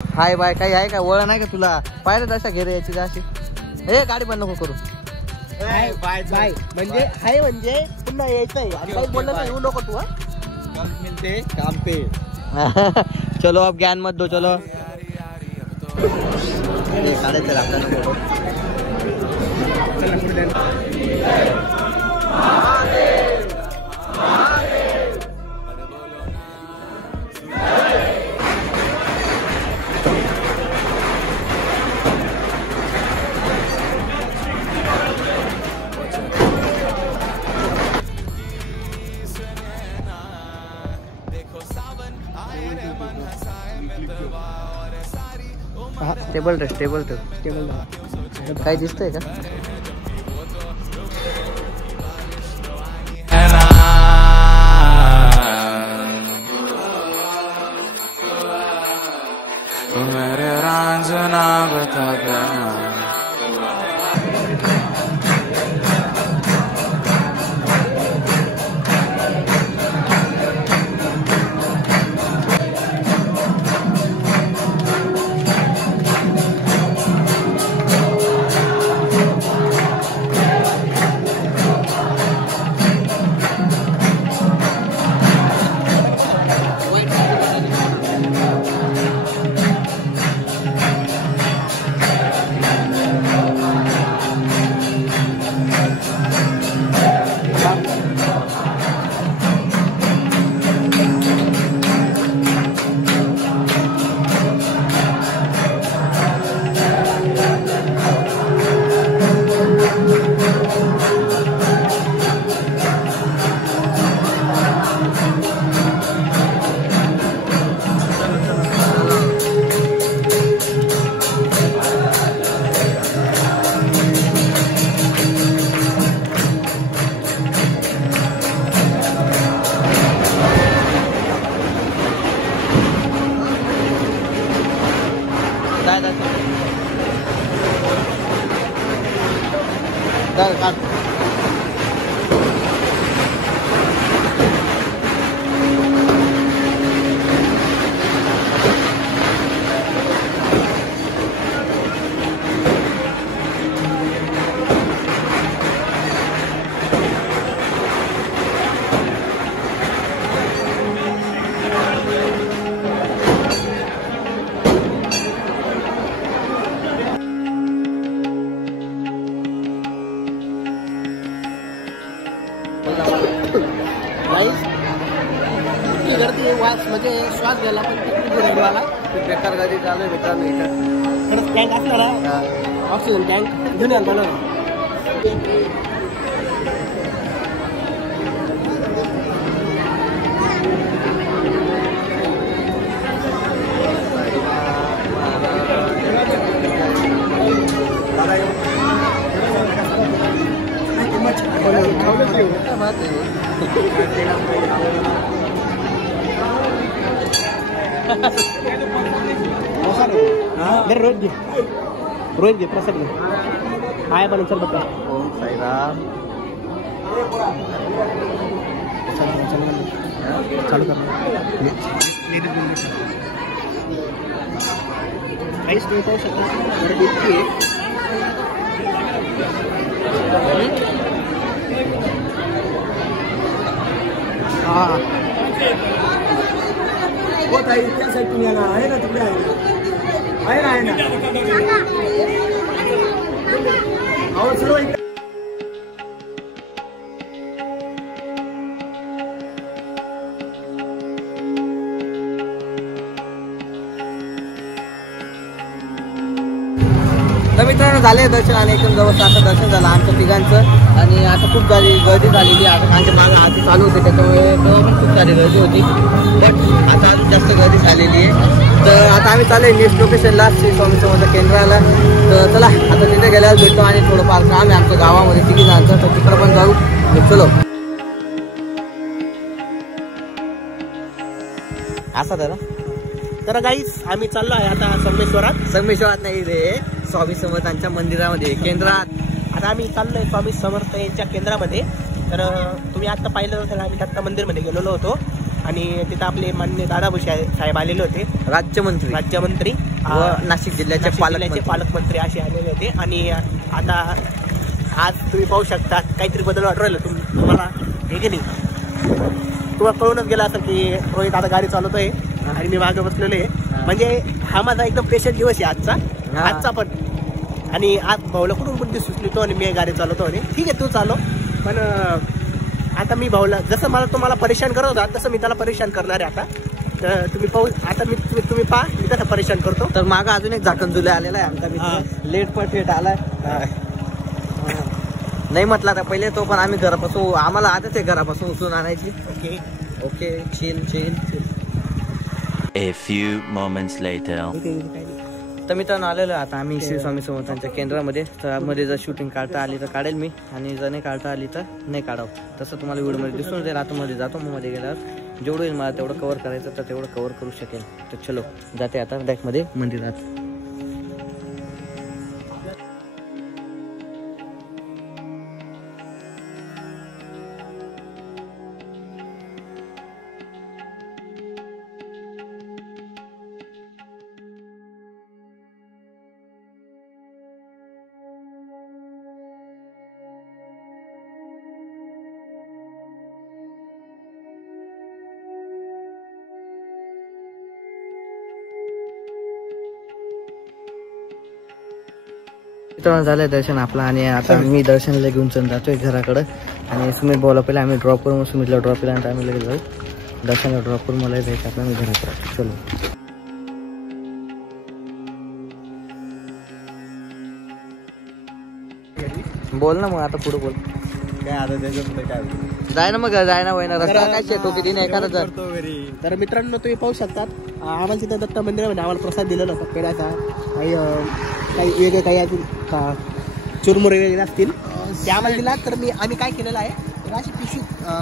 Hi bye काही आहे का ओळख नाही का तुला पाहिलं तशा घेरे याची जाशी हे गाडी बंद नको करू बाय बाय म्हणजे हाय म्हणजे पुन्हा यायचंय आणि काही बोललं नाही येऊ नको तू मिळते काम पे चलो अब ज्ञान मत दो चलो काढायचं आपल्याला फोटो स्टेबल काय दिसतंय का मेरे रांझना बता देना म्हणजे श्वास घ्यायला पण रेडवाला बेकार गाडी चालू आहे मित्रांनो इथं खरंच टँक असणार ऑक्सिजन टँक घेऊन याल मला रोहित घे प्रसाद घे हाय पण चल बघा ओम साईराम चालू कर काहीच नाही पाहू शकतो हा हो ताई त्या साईड तुम्ही आहे ना तिकडे आहे ना अहो सर्व तर मित्रांनो झाले दर्शन आणि एकदम जवळ असं दर्शन झालं आमच्या तिघांचं आणि आता खूप गर्दी झालेली आता आमच्या मागे आरती चालू होते त्याच्यामुळे तेव्हा पण खूप सारी गर्दी होती बट आता अजून जास्त गर्दी झालेली आहे तर आता आम्ही चालू आहे नेक्स्ट लोकेशनला श्री स्वामी समर्थ केंद्राला तर चला आता तिथे गेल्यावर भेटतो आणि थोडंफार आम्ही आमच्या गावामध्ये तिघी जायचं तर तिकडं पण जाऊ चलो असा तर गाईस आम्ही चाललो आहे आता संगमेश्वरात नाही रे स्वामी समर्थांच्या मंदिरामध्ये केंद्रात आता आम्ही चाललोय स्वामी समर्थ यांच्या केंद्रामध्ये तर तुम्ही आता पाहिलं होतं आम्ही दत्त मंदिरमध्ये गेलेलो होतो आणि तिथं आपले माननीय दादा भुसे साहेब आलेले होते राज्यमंत्री व नाशिक जिल्ह्याचे पालकमंत्री असे आलेले होते. आणि आता आज तुम्ही पाहू शकता काहीतरी बदल वाटू राहिला तुम्हाला, हे की नाही? तुम्हाला कळूनच गेला असं की रोहित आता गाडी चालवतोय आणि मी मागे बसलेलो आहे. म्हणजे हा माझा एकदम स्पेशल दिवस आहे आजचा पण. आणि आज भाऊला कुठून कुठे सुचली तो आणि मी गाडी चालवतो आणि ठीक आहे तू चालव, पण आता मी भाऊला जसं तुम्हाला परेशान करत होता तसं मी त्याला परेशान करणार आहे आता. तर तुम्ही पाहू आता तुम्ही पहा मी कसं परेशान करतो. तर मागं अजून एक झाकण जुले आलेला आहे आमचा मित्र, लेट पण थेट आलाय. नाही म्हटलं तर पहिले तो पण आम्ही घरापासून, आम्हाला आजच आहे घरापासून उचलून आणायची. Okay okay chill. A few moments later. तर मित्रांनो आलेलो आता आम्ही श्री स्वामी समर्थांच्या केंद्रामध्ये. तर मध्ये जर शूटिंग काढता आली तर काढेल मी, आणि जर नाही काढता आली तर नाही काढावं. तसं तुम्हाला व्हिडिओमध्ये दिसून जाईल. आतमध्ये जातो, मग मध्ये गेल्यावर जेवढं होईल मला तेवढं कव्हर करायचं तर तेवढं कव्हर करू शकेल. तर चलो जाते आता बॅकमध्ये मंदिरात. मित्रांनो झालंय दर्शन आपलं, आणि आता मी दर्शनला घेऊन जातोय घराकडं. आणि सुमित भाऊला पहिले आम्ही ड्रॉप करू, सुमितला ड्रॉप केल्यानंतर आम्ही लगेच जाऊ दर्शनला ड्रॉप करून. मला जायचं आपलं मी घराकडं. चलो बोल ना मग, आता पुढे बोल. काय आता त्याच्यामध्ये काय जाय ना मग, जाय ना वयना रस्ता काय तो किती नाही एखादा. तर मित्रांनो तुम्ही पाहू शकतात आम्हाला तिथं दत्त मंदिरामध्ये आम्हाला प्रसाद दिलेला होता पेढ्याचा, काही वेगळे काही अजून चुरमुरे वगैरे असतील ते आम्हाला दिला. तर आम्ही काय केलेलं आहे, अशी पिशवी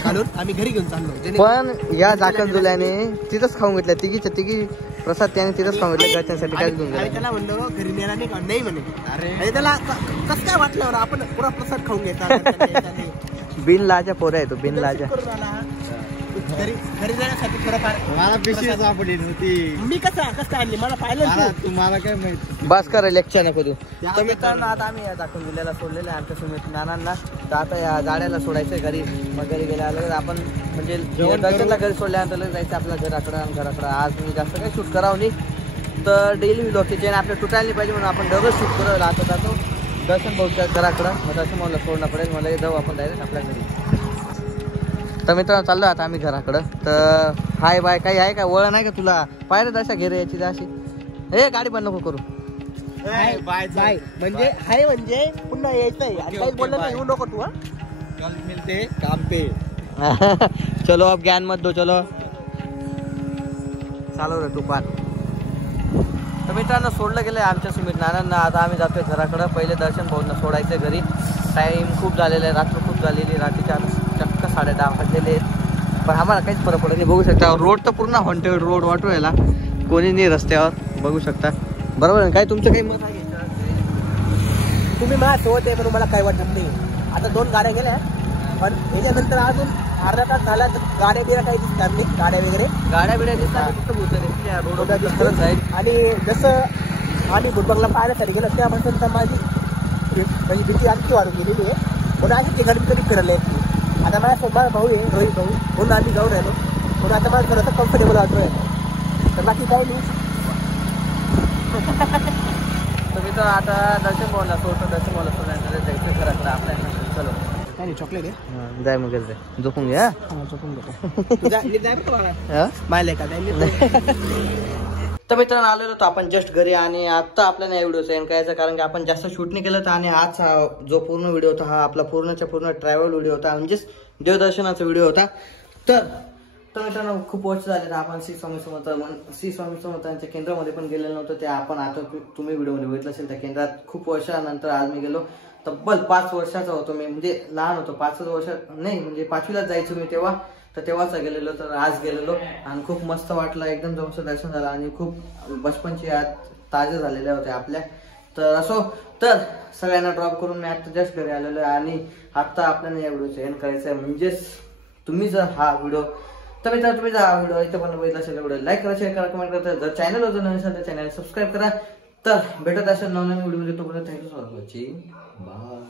घालून आम्ही घरी घेऊन चाललो. पण या झाकण जुल्याने तिथंच खाऊन घेतल्या, तिघी प्रसाद त्याने तिथंच खाऊन घेतल्या घरच्यांसाठी. काय घेऊन गेला त्याला म्हणलो घरी नेला नाही म्हणे. अरे त्याला कसं काय वाटलं आपण पुरा प्रसाद खाऊन घ्यायचा. बिन लाजा पोर आहे तो, बिन लाजा. घरी जाण्यासाठी थोडंफार मला पिशवी सापडली नव्हती. मी कसं आणली मला पाहिलं तुम्हाला काय माहिती. बस कर लेक्चर नको तू. तर मित्रांनो आता आम्ही या झाकण जुल्याला सोडलेलं आहे आमच्या सुमित नानांना. तर आता या जाड्याला सोडायचंय घरी. मग घरी गेल्यावर आपण म्हणजे दर्शनला घरी सोडल्यानंतर जायचं आपल्या घराकडं. आज मी जास्त काही शूट करावं नाही, तर डेली व्लॉगचे आपल्या तुटायला नाही पाहिजे म्हणून आपण डबल शूट करत राहतो. जातो दर्शन भाऊच्या घराकडं. मग दर्शन भाऊला सोडणं पडेल, मला जाऊ आपण डायरेक्ट आपल्या घरी. तर मित्रांनो चाललो आता आम्ही घराकडं. तर हाय बाय काही आहे का, वळण आहे का तुला? पायऱ्यात अशा घेरे याची अशी. हे गाडी पण नको करू. बाय म्हणजे हाय म्हणजे पुन्हा यायचंय आणि काही बोललं नाही, येऊ नको तू. कल मिलते काम पे. चलो अब ज्ञान मत दो, चलो चालू रे टुपार. तर मित्रांनो सोडलं गेलं आमच्या सुमित नानांना. आता आम्ही जातोय घराकडं. पहिले दर्शन भाऊंना सोडायचं घरी. टाईम खूप झालेला आहे, रात्र खूप झालेली. रात्रीच्या चक्क 10:30 वाजलेले आहेत, पण आम्हाला काहीच फरक पडत नाही. बघू शकता रोड तर पूर्ण हॉन्टेड रोड वाटू यायला, कोणी नाही रस्त्यावर. बघू शकता बरोबर आहे. काय तुमचं काही मत आहे? तुम्ही माझ्यासोबत आहे म्हणून मला काय वाटत नाही. आता 2 गाड्या गेल्या, पण याच्यानंतर अजून अर्धा तास झाला तर गाड्या बिड्या काही दिसणार नाही. गाड्या बिड्या दिसतात रोड खरंच आहे. आणि जसं आम्ही फुटबॉलला पाहण्यासाठी गेलो त्यापासून तर माझी म्हणजे भीती आणखी वाढून गेलेली आहे. म्हणून आधी ते घरी कधी फिरायला येत नाही. आता माझ्यासोबत भाऊ आहे रोहित भाऊ, म्हणून आम्ही जाऊन राहिलो. म्हणून आता मला थोडंसं कम्फर्टेबल वाटतोय. तर बाकी काय नाही. तर मी तर आता दर्शन भाऊला सोडतो. दर्शन भाऊला सोडल्यानंतर जायचं घराकडं आपल्याला. चलो काय नाही, चॉकलेट आहे. जाय मग जाय झोपून घ्या. झोपून घेतो मायला का तर मित्रांनो आलेलो होतो आपण जस्ट घरी. आणि आता आपल्याला या व्हिडिओ सेंड करायचा, कारण की आपण जास्त शूट नाही केलं. आणि आज हा जो पूर्ण व्हिडिओ होता हा आपला पूर्णच्या पूर्ण ट्रॅव्हल व्हिडिओ होता, म्हणजेच देवदर्शनाचा व्हिडिओ होता. तर मित्रांनो खूप वर्ष झाले आपण श्री स्वामी समर्थांच्या केंद्रामध्ये पण गेलेलो नव्हतो. ते आपण आता तुम्ही व्हिडिओमध्ये बघितलं असेल. त्या केंद्रात खूप वर्षानंतर आज मी गेलो. तब्बल 5 वर्षाचा होतो मी, म्हणजे लहान होतो. 5 वर्ष नाही म्हणजे 5वीलाच जायचो मी तेव्हा. तर तेव्हाच गेलेलो, तर आज गेलेलो आणि खूप मस्त वाटलं. एकदम जवळचं दर्शन झालं आणि खूप बचपनची याद ताज्या झालेल्या होत्या आपल्या. तर असो, तर सगळ्यांना ड्रॉप करून मी आता जस्ट घरी आलेलो आहे. आणि आता आपल्याला या व्हिडिओचं एंड करायचं आहे. म्हणजेच तुम्ही जर हा व्हिडिओ तर मित्रांनो तुम्ही जर हा व्हिडिओ इथे पण बघितला असेल व्हिडिओ लाईक करा, शेअर करा, कमेंट करा. जर चॅनलवर जर नवीन असेल तर चॅनल सबस्क्राईब करा. तर भेटत असेल नवीन व्हिडिओ मध्ये. तोपर्यंत थँक्यू फॉर वॉचिंग. बाय.